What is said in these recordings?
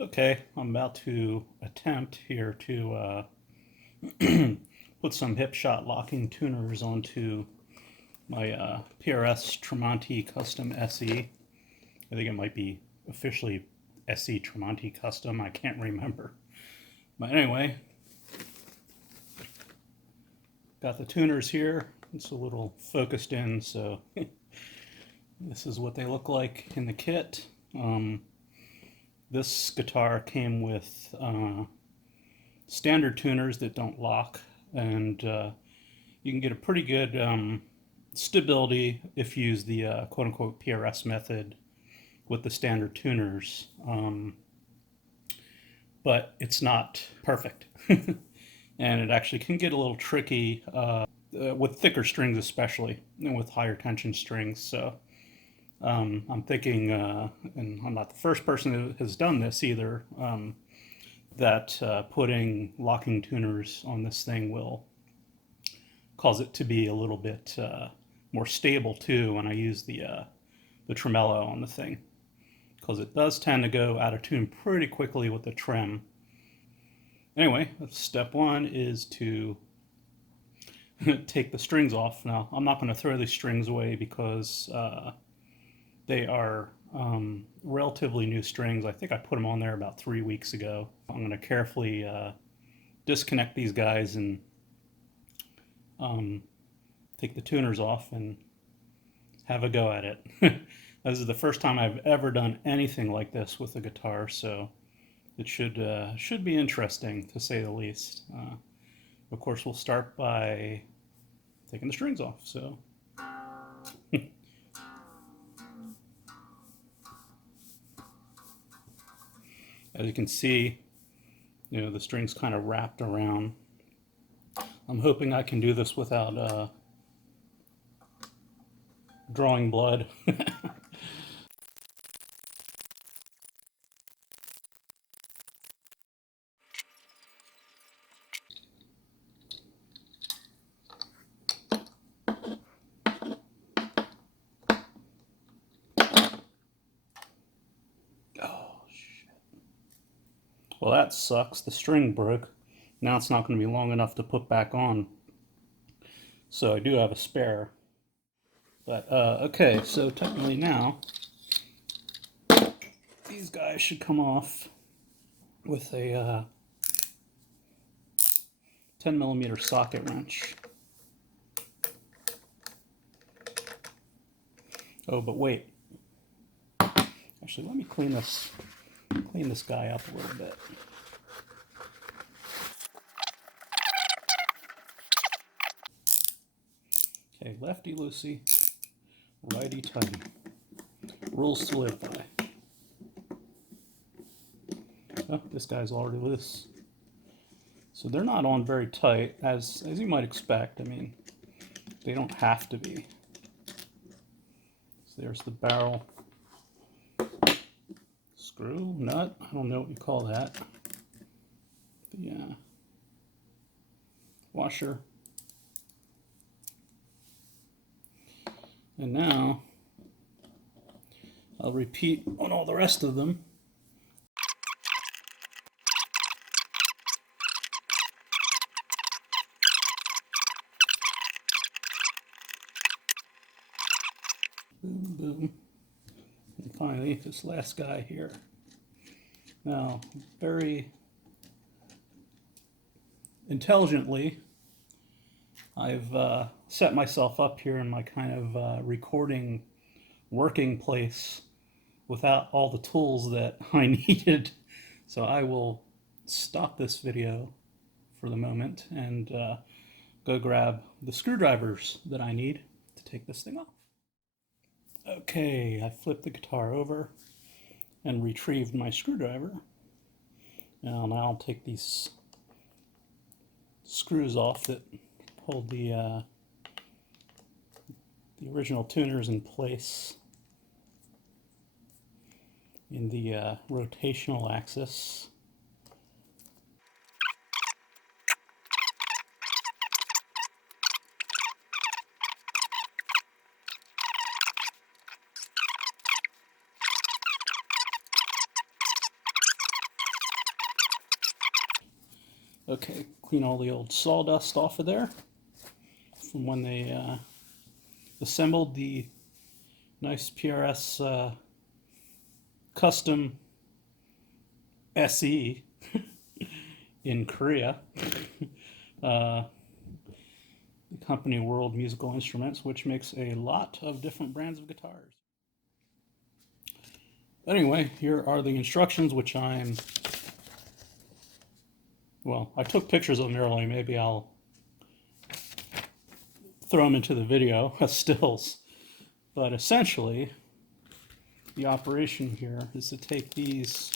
Okay, I'm about to attempt here to put some Hipshot locking tuners onto my PRS Tremonti Custom SE. I think it might be officially SE Tremonti Custom. I can't remember. But anyway, got the tuners here. It's a little focused in, so this is what they look like in the kit. This guitar came with standard tuners that don't lock, and you can get a pretty good stability if you use the quote-unquote PRS method with the standard tuners, but it's not perfect. And it actually can get a little tricky with thicker strings especially, and with higher tension strings. So I'm thinking, and I'm not the first person who has done this either, that putting locking tuners on this thing will cause it to be a little bit more stable too when I use the tremolo on the thing, because it does tend to go out of tune pretty quickly with the trem. Anyway, step one is to take the strings off. Now, I'm not going to throw these strings away because they are relatively new strings. I think I put them on there about 3 weeks ago. I'm going to carefully disconnect these guys and take the tuners off and have a go at it. This is the first time I've ever done anything like this with a guitar, so it should be interesting, to say the least. Of course, we'll start by taking the strings off. So as you can see, the strings kind of wrapped around. I'm hoping I can do this without drawing blood. Oh, shit. Well, that sucks. The string broke. Now it's not going to be long enough to put back on. So I do have a spare. But, okay, so technically now, these guys should come off with a 10mm socket wrench. Oh, but wait. Actually, let me clean this guy up a little bit. Okay, lefty loosey, righty tighty. Rules to live by. Oh, this guy's already loose. So they're not on very tight, as you might expect. I mean, they don't have to be. So there's the barrel. Screw, nut, I don't know what you call that. The washer. And now, I'll repeat on all the rest of them. Boom, boom. And finally, this last guy here. Now, very intelligently, I've set myself up here in my kind of recording working place without all the tools that I needed. So I will stop this video for the moment and go grab the screwdrivers that I need to take this thing off. Okay, I flipped the guitar over and retrieved my screwdriver. Now I'll take these screws off that hold the original tuners in place in the rotational axis. Okay, clean all the old sawdust off of there from when they assembled the nice PRS custom SE in Korea. The company World Musical Instruments, which makes a lot of different brands of guitars. Anyway, here are the instructions, which I took pictures of them earlier. Maybe I'll throw them into the video as stills. But essentially, the operation here is to take these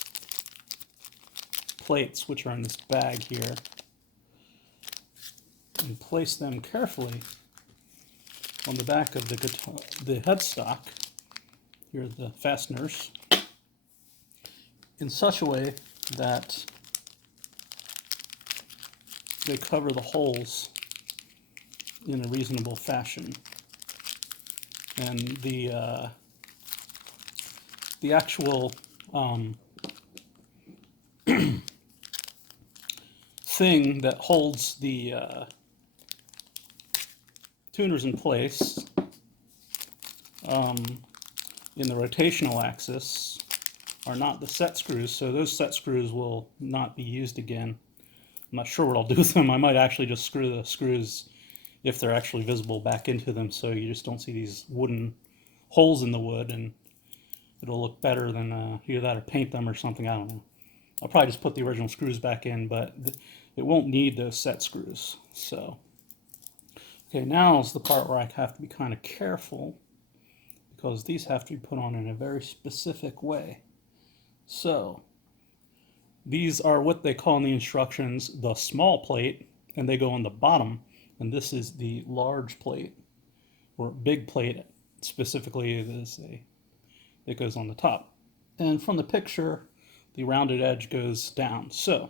plates, which are in this bag here, and place them carefully on the back of the guitar, the headstock. Here are the fasteners, in such a way that they cover the holes in a reasonable fashion. And the actual thing that holds the tuners in place in the rotational axis are not the set screws, so those set screws will not be used again. I'm not sure what I'll do with them. I might actually just screw the screws, if they're actually visible, back into them, so you just don't see these wooden holes in the wood, and it'll look better than either that or paint them or something. I don't know. I'll probably just put the original screws back in, but it won't need those set screws. So, okay, now is the part where I have to be kind of careful, because these have to be put on in a very specific way. So, these are what they call in the instructions the small plate, and they go on the bottom, and this is the large plate, or big plate specifically, it goes on the top. And from the picture, the rounded edge goes down. So,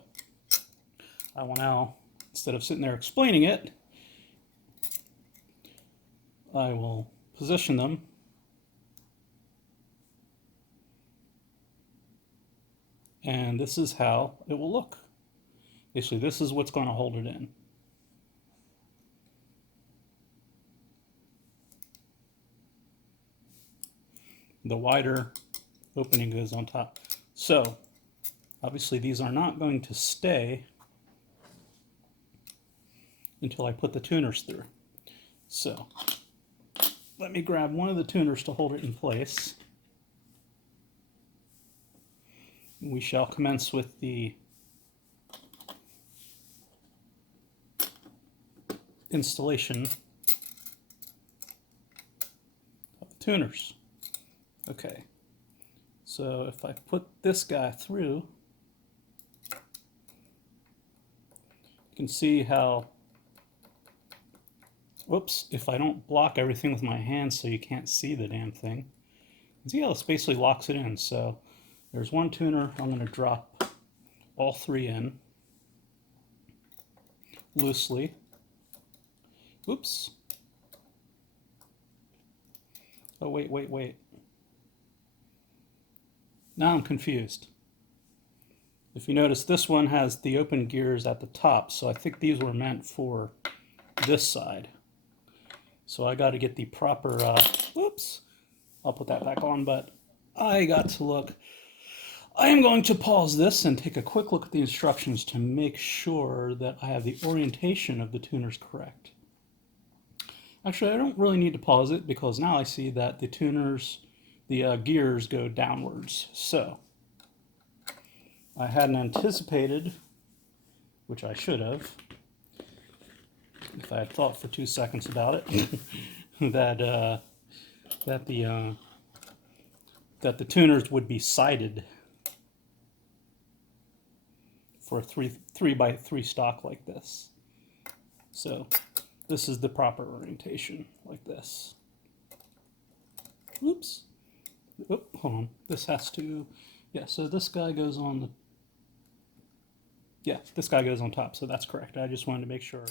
I will now, instead of sitting there explaining it, I will position them and this is how it will look. Basically, this is what's going to hold it in. The wider opening goes on top. So, obviously these are not going to stay until I put the tuners through. So, let me grab one of the tuners to hold it in place. We shall commence with the installation of the tuners. Okay, so if I put this guy through, you can see how, whoops, if I don't block everything with my hands so you can't see the damn thing, see how this basically locks it in. So there's one tuner. I'm going to drop all three in loosely. Oops. Oh, wait. Now I'm confused. If you notice, this one has the open gears at the top, so I think these were meant for this side. So I got to get the proper, whoops, I'll put that back on, but I got to look. I am going to pause this and take a quick look at the instructions to make sure that I have the orientation of the tuners correct. Actually, I don't really need to pause it because now I see that the tuners, the gears go downwards. So I hadn't anticipated, which I should have, if I had thought for 2 seconds about it, that the tuners would be sided for a 3x3 stock like this. So this is the proper orientation, like this. Oops. Oh, hold on. This has to, yeah, so this guy goes on the, yeah, this guy goes on top, so that's correct. I just wanted to make sure.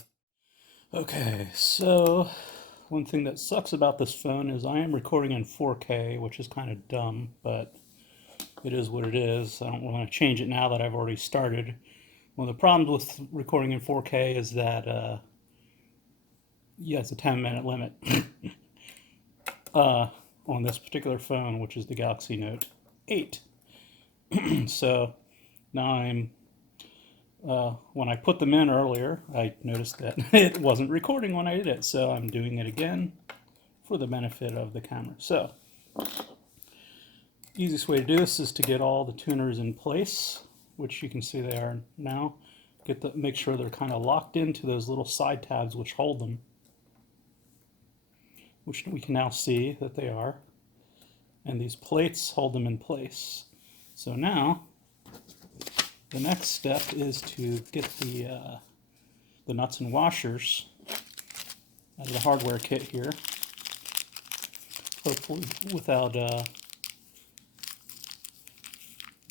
Okay, so one thing that sucks about this phone is I am recording in 4K, which is kind of dumb, but it is what it is. I don't want to change it now that I've already started. Well, the problem with recording in 4K is that, yeah, it's a 10-minute limit on this particular phone, which is the Galaxy Note 8. So now when I put them in earlier, I noticed that it wasn't recording when I did it, so I'm doing it again for the benefit of the camera. So, easiest way to do this is to get all the tuners in place, which you can see they are now. Make sure they're kind of locked into those little side tabs which hold them, which we can now see that they are. And these plates hold them in place. So now, the next step is to get the nuts and washers out of the hardware kit here. Hopefully without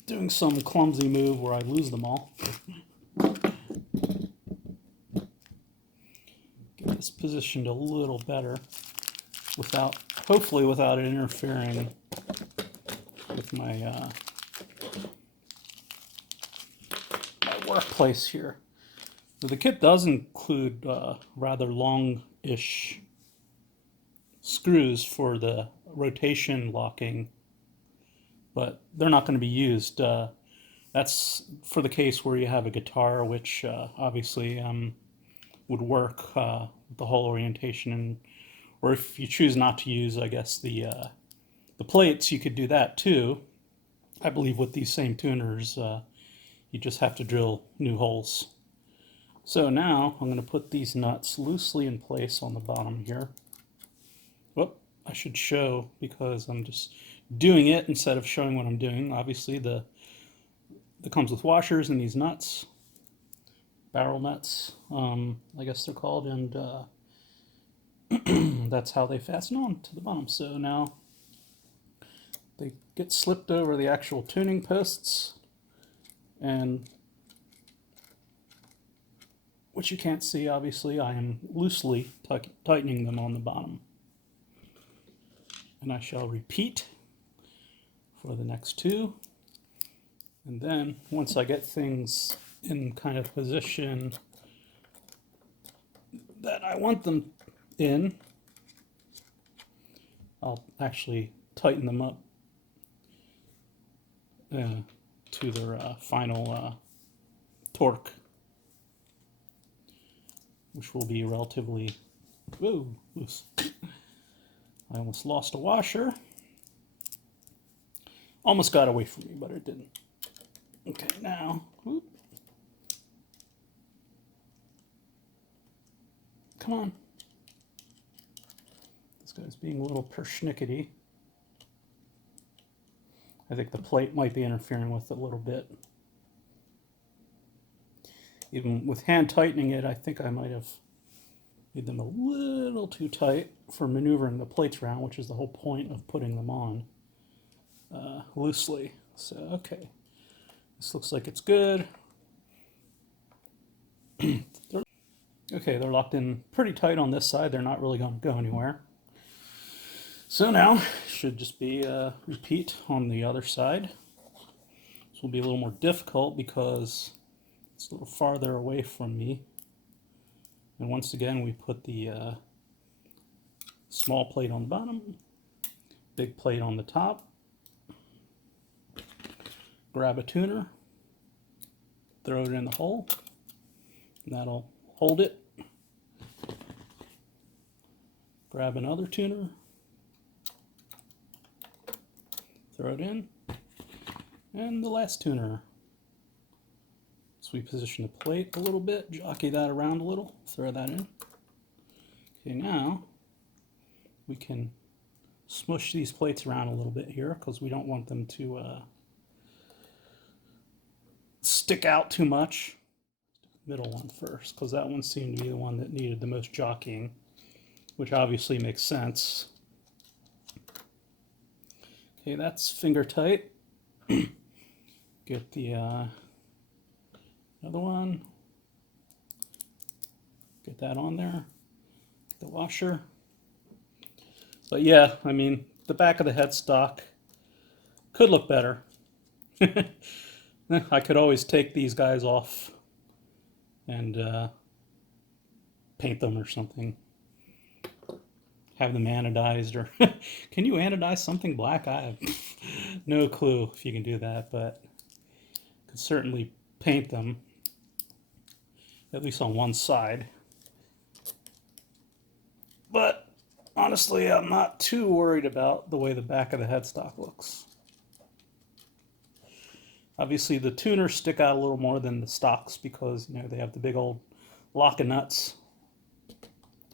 doing some clumsy move where I lose them all. Get this positioned a little better hopefully without it interfering with my workplace here. The kit does include rather long-ish screws for the rotation locking, but they're not going to be used. That's for the case where you have a guitar, which obviously would work with the whole orientation, or if you choose not to use, I guess, the plates, you could do that too. I believe with these same tuners, you just have to drill new holes. So now I'm going to put these nuts loosely in place on the bottom here. Whoop, I should show because I'm just doing it instead of showing what I'm doing. Obviously, it comes with washers and these nuts, barrel nuts, I guess they're called, and that's how they fasten on to the bottom. So now they get slipped over the actual tuning posts, and which you can't see, obviously, I am loosely tightening them on the bottom. And I shall repeat for the next two. And then once I get things in kind of position that I want them in, I'll actually tighten them up to their final torque, which will be relatively loose. I almost lost a washer. Almost got away from me, but it didn't. Okay, now, come on. This guy's being a little persnickety. I think the plate might be interfering with it a little bit. Even with hand tightening it, I think I might have made them a little too tight for maneuvering the plates around, which is the whole point of putting them on loosely. So, okay. This looks like it's good. Okay, they're locked in pretty tight on this side. They're not really going to go anywhere. So now, should just be a repeat on the other side. This will be a little more difficult because it's a little farther away from me. And once again, we put the small plate on the bottom, big plate on the top. Grab a tuner, throw it in the hole, and that'll hold it. Grab another tuner, throw it in, and the last tuner. So we position the plate a little bit, jockey that around a little, throw that in. Okay, now we can smush these plates around a little bit here because we don't want them to stick out too much. Middle one first, because that one seemed to be the one that needed the most jockeying, which obviously makes sense. Okay, that's finger tight. Get the other one. Get that on there. Get the washer. But yeah, I mean, the back of the headstock could look better. I could always take these guys off and paint them or something. Have them anodized, or can you anodize something black? I have no clue if you can do that, but could certainly paint them, at least on one side. But honestly, I'm not too worried about the way the back of the headstock looks. Obviously, the tuners stick out a little more than the stocks because, you know, they have the big old lock and nuts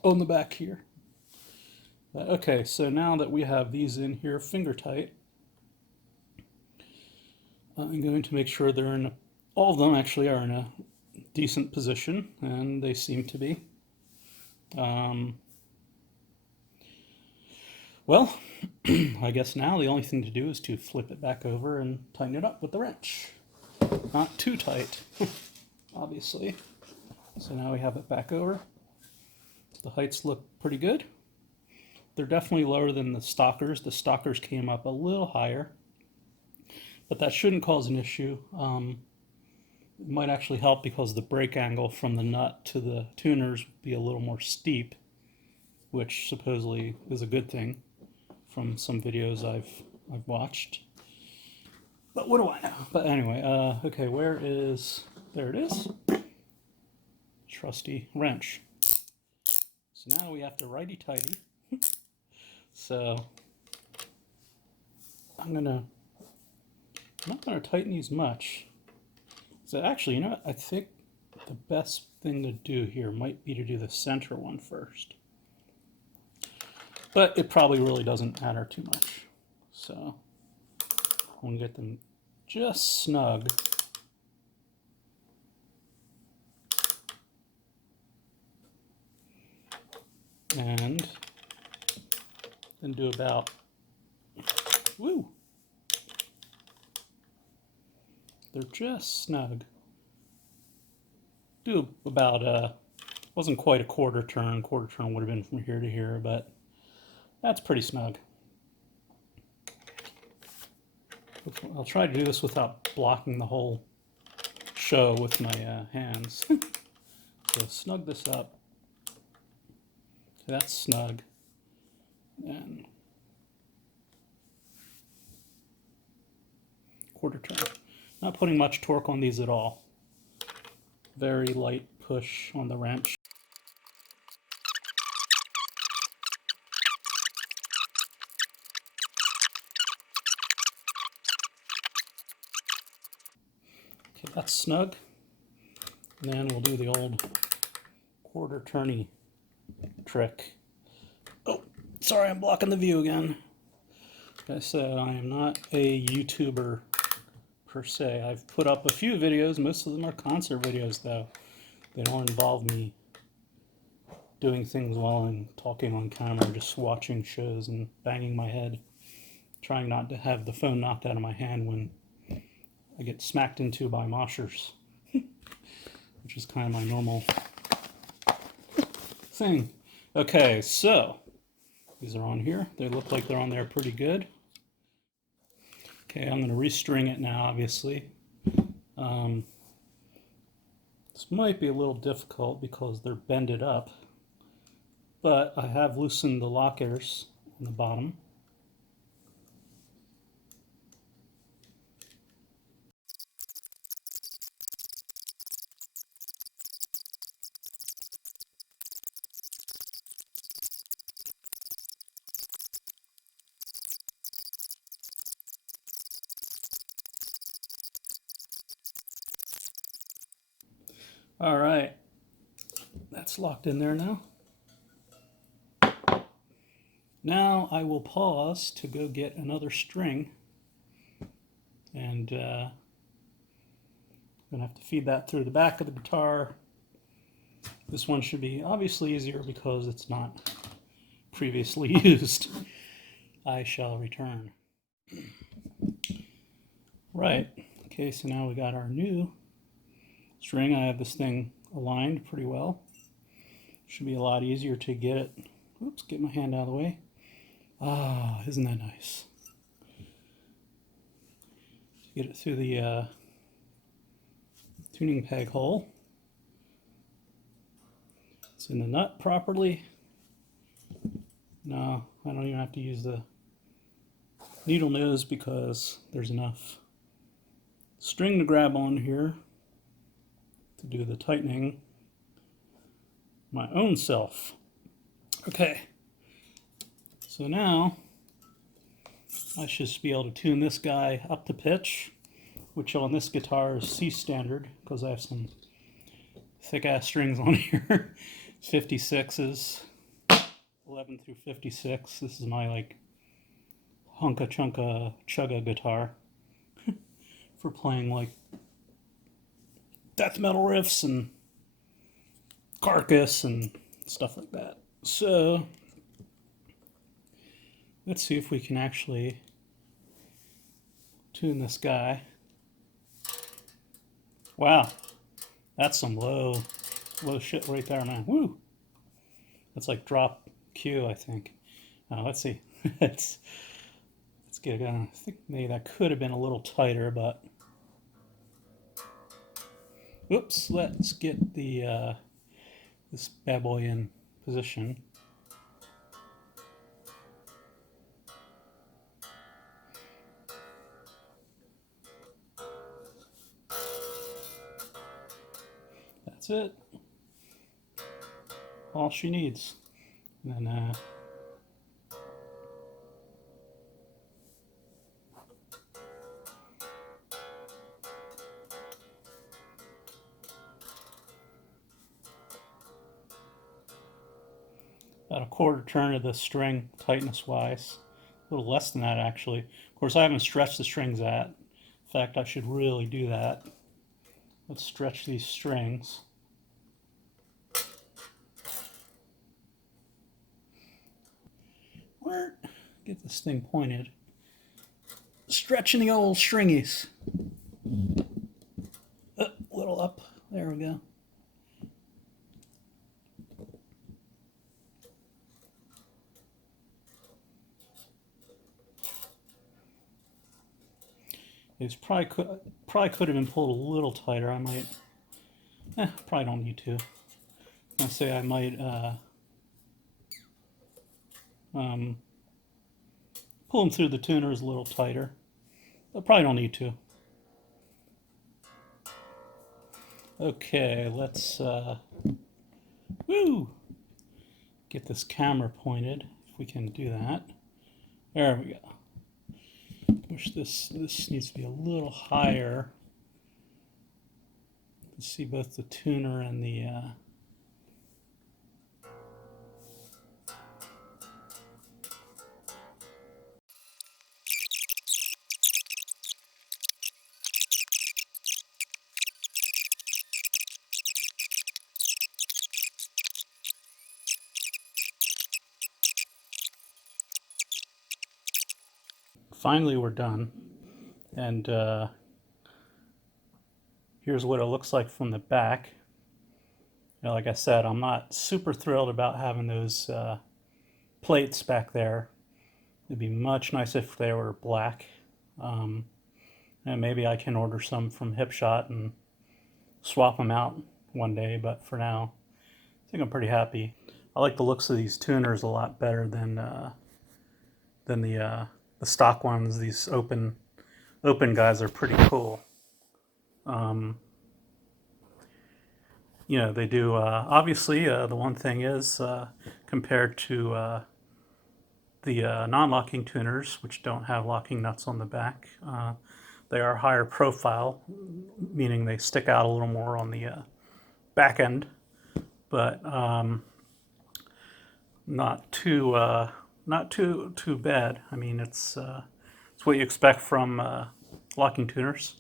on the back here. But okay, so now that we have these in here finger tight, I'm going to make sure they're in, all of them actually are in a decent position, and they seem to be. Well, I guess now the only thing to do is to flip it back over and tighten it up with the wrench. Not too tight, obviously. So now we have it back over. The heights look pretty good. They're definitely lower than the stockers. The stockers came up a little higher, but that shouldn't cause an issue. It might actually help because the break angle from the nut to the tuners would be a little more steep, which supposedly is a good thing from some videos I've watched. But what do I know? But anyway, okay, where is, there it is. Trusty wrench. So now we have to righty-tighty. So I'm not gonna tighten these much. So actually, you know what? I think the best thing to do here might be to do the center one first. But it probably really doesn't matter too much. So I'm gonna get them just snug. And then do about, woo! They're just snug. Do about, wasn't quite a quarter turn. Quarter turn would have been from here to here, but that's pretty snug. I'll try to do this without blocking the whole show with my hands. So snug this up. Okay, that's snug. And quarter turn. Not putting much torque on these at all. Very light push on the wrench. Okay, that's snug. And then we'll do the old quarter turny trick. Oh, sorry, I'm blocking the view again. Like I said, I am not a YouTuber per se. I've put up a few videos. Most of them are concert videos, though. They don't involve me doing things while I'm talking on camera, just watching shows and banging my head, trying not to have the phone knocked out of my hand when I get smacked into by moshers, which is kind of my normal thing. Okay, so these are on here. They look like they're on there pretty good. Okay, I'm going to restring it now, obviously. This might be a little difficult because they're bended up, but I have loosened the lockers on the bottom. All right, that's locked in there now. Now I will pause to go get another string, and I'm gonna have to feed that through the back of the guitar. This one should be obviously easier because it's not previously used. I shall return. Right, okay, so now we got our new string. I have this thing aligned pretty well. Should be a lot easier to get it. Oops, get my hand out of the way. Ah, isn't that nice? Get it through the tuning peg hole. it's in the nut properly. No, I don't even have to use the needle nose because there's enough string to grab on here to do the tightening my own self. Okay, so now I should be able to tune this guy up to pitch, which on this guitar is C standard because I have some thick ass strings on here. 56s, 11 through 56. This is my like hunka chunka chugga guitar for playing like death metal riffs and Carcass and stuff like that. So let's see if we can actually tune this guy. Wow, that's some low shit right there, man. Woo! That's like drop Q, I think. Let's see. let's get it going. I think maybe that could have been a little tighter, but oops. Let's get the this bad boy in position. That's it. All she needs. And then about a quarter turn of the string tightness wise. A little less than that actually. Of course I haven't stretched the strings at. In fact, I should really do that. Let's stretch these strings. Where? Get this thing pointed. Stretching the old stringies. A little up. There we go. It's probably could have been pulled a little tighter. I might. Probably don't need to. I say I might pull them through the tuners a little tighter. I probably don't need to. Okay, let's get this camera pointed if we can do that. There we go. Wish this needs to be a little higher to see both the tuner and the finally we're done, and here's what it looks like from the back. You know, like I said, I'm not super thrilled about having those plates back there. It'd be much nicer if they were black, and maybe I can order some from Hipshot and swap them out one day, but for now I think I'm pretty happy. I like the looks of these tuners a lot better than the stock ones. These open guys are pretty cool. You know, they do obviously the one thing is compared to the non-locking tuners, which don't have locking nuts on the back, they are higher profile, meaning they stick out a little more on the back end, but not too bad. I mean, it's what you expect from locking tuners.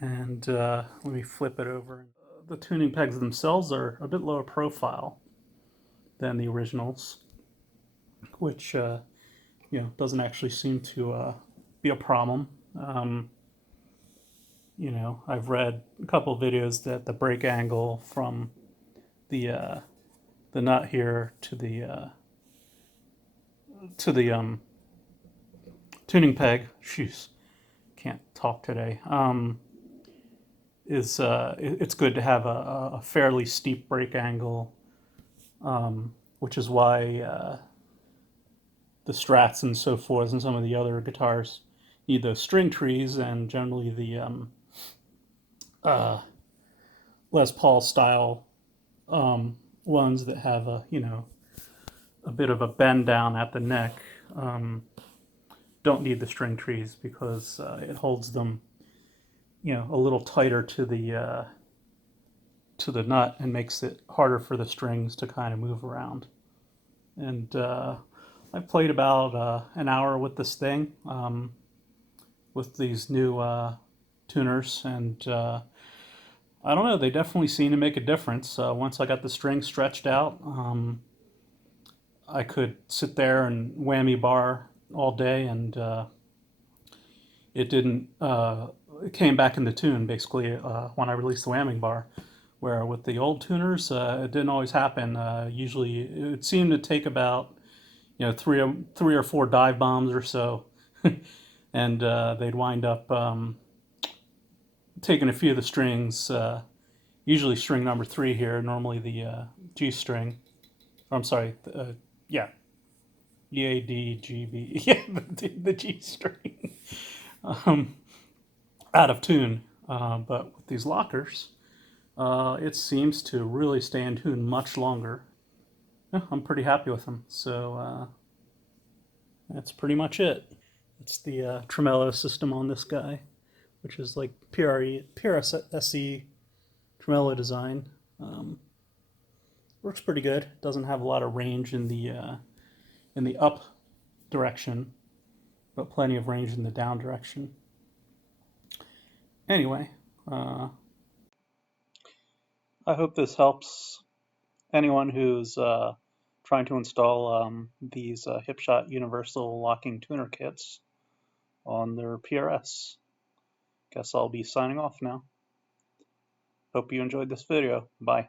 And let me flip it over. The tuning pegs themselves are a bit lower profile than the originals, which you know, doesn't actually seem to be a problem. You know, I've read a couple of videos that the break angle from the nut here to the tuning peg, jeez, can't talk today, is it's good to have a fairly steep break angle which is why the Strats and so forth and some of the other guitars need those string trees, and generally the uh, Les Paul style ones that have a bit of a bend down at the neck don't need the string trees because it holds them a little tighter to the nut and makes it harder for the strings to kind of move around. And I played about an hour with this thing with these new tuners, and I don't know, they definitely seem to make a difference. Once I got the string stretched out, I could sit there and whammy bar all day, and it didn't. It came back in the tune basically when I released the whamming bar. Where with the old tuners, it didn't always happen. Usually, it seemed to take about three or four dive bombs or so, and they'd wind up taking a few of the strings. Usually, string number 3 here. Normally, the G string. Or, I'm sorry. Yeah, E A D G B. Yeah, the G string. um, Out of tune. But with these lockers, it seems to really stay in tune much longer. Yeah, I'm pretty happy with them. So that's pretty much it. It's the tremolo system on this guy, which is like PRS SE tremolo design. Works pretty good. Doesn't have a lot of range in the up direction, but plenty of range in the down direction. Anyway, I hope this helps anyone who's trying to install these Hipshot universal locking tuner kits on their PRS. Guess I'll be signing off now. Hope you enjoyed this video. Bye.